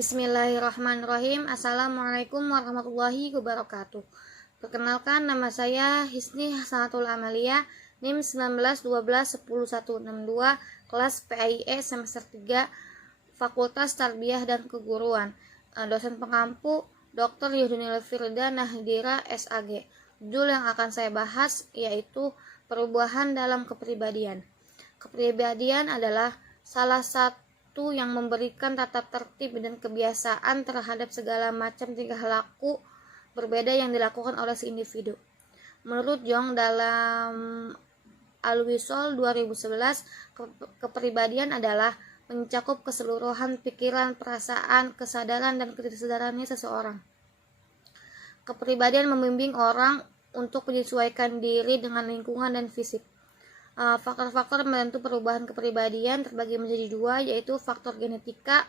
Bismillahirrahmanirrahim. Assalamualaikum warahmatullahi wabarakatuh. Perkenalkan, nama saya Hisni Hasanatul Amalia, NIM 19121162, kelas PAIE semester 3, Fakultas Tarbiyah dan Keguruan. Dosen pengampu Dr. Yudunil Firda Nahdira SAG. Judul yang akan saya bahas yaitu perubahan dalam kepribadian. Kepribadian adalah salah satu yang memberikan tata tertib dan kebiasaan terhadap segala macam tingkah laku berbeda yang dilakukan oleh si individu. Menurut Jung dalam Al-Wisol 2011, kepribadian adalah mencakup keseluruhan pikiran, perasaan, kesadaran, dan ketidaksadarannya seseorang. Kepribadian membimbing orang untuk menyesuaikan diri dengan lingkungan dan fisik. Faktor-faktor membantu perubahan kepribadian terbagi menjadi dua, yaitu faktor genetika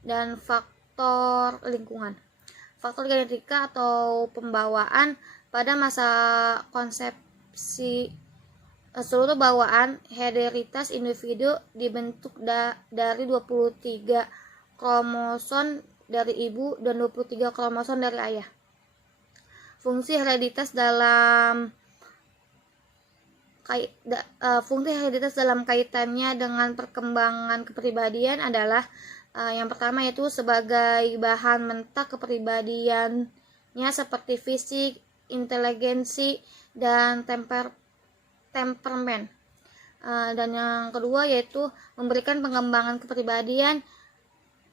dan faktor lingkungan. Faktor genetika atau pembawaan pada masa konsepsi seluruh bawaan hereditaritas individu dibentuk dari 23 kromosom dari ibu dan 23 kromosom dari ayah. Fungsi hereditas dalam kaitannya dengan perkembangan kepribadian adalah yang pertama yaitu sebagai bahan mentah kepribadiannya seperti fisik, inteligensi, dan temperamen. Dan yang kedua yaitu memberikan pengembangan kepribadian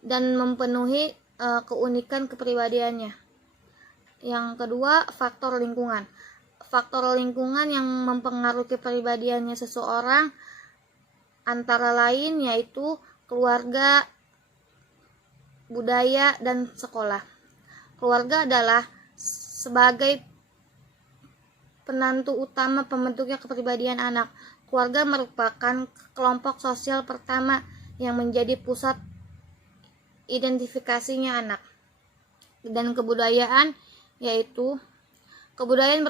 dan memenuhi keunikan kepribadiannya. Yang kedua, faktor lingkungan. Faktor lingkungan yang mempengaruhi kepribadiannya seseorang antara lain yaitu keluarga, budaya, dan sekolah. Keluarga adalah sebagai penentu utama pembentuknya kepribadian anak. Keluarga merupakan kelompok sosial pertama yang menjadi pusat identifikasinya anak. Dan kebudayaan yaitu kebudayaan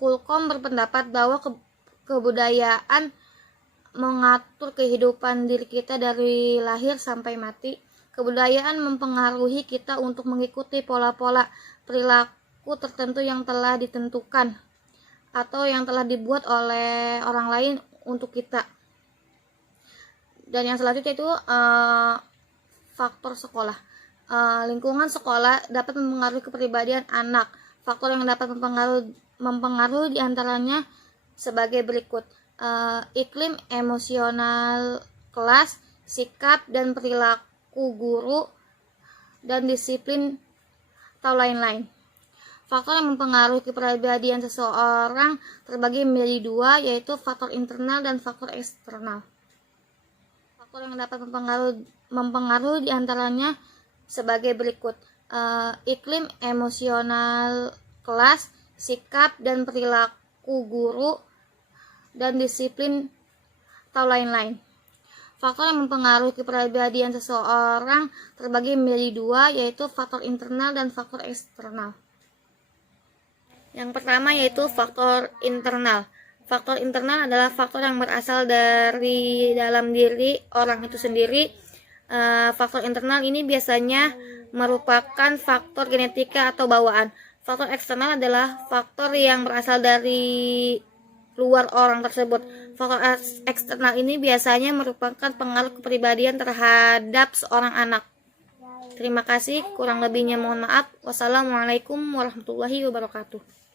Kulkom berpendapat bahwa kebudayaan mengatur kehidupan diri kita dari lahir sampai mati. Kebudayaan mempengaruhi kita untuk mengikuti pola-pola perilaku tertentu yang telah ditentukan atau yang telah dibuat oleh orang lain untuk kita. Dan yang selanjutnya itu faktor sekolah. Lingkungan sekolah dapat mempengaruhi kepribadian anak. Faktor yang dapat mempengaruhi diantaranya sebagai berikut: iklim emosional kelas, sikap dan perilaku guru, dan disiplin atau lain-lain. Faktor yang mempengaruhi kepribadian seseorang terbagi menjadi dua, yaitu faktor internal dan faktor eksternal. Faktor yang dapat mempengaruhi diantaranya sebagai berikut: iklim emosional kelas, sikap dan perilaku guru, dan disiplin atau lain-lain. Faktor yang mempengaruhi kepribadian seseorang terbagi menjadi dua, yaitu faktor internal dan faktor eksternal. Yang pertama yaitu faktor internal. Faktor internal adalah faktor yang berasal dari dalam diri orang itu sendiri. Faktor internal ini biasanya merupakan faktor genetika atau bawaan. Faktor eksternal adalah faktor yang berasal dari luar orang tersebut. Faktor eksternal ini biasanya merupakan pengaruh kepribadian terhadap seorang anak. Terima kasih, kurang lebihnya mohon maaf. Wassalamualaikum warahmatullahi wabarakatuh.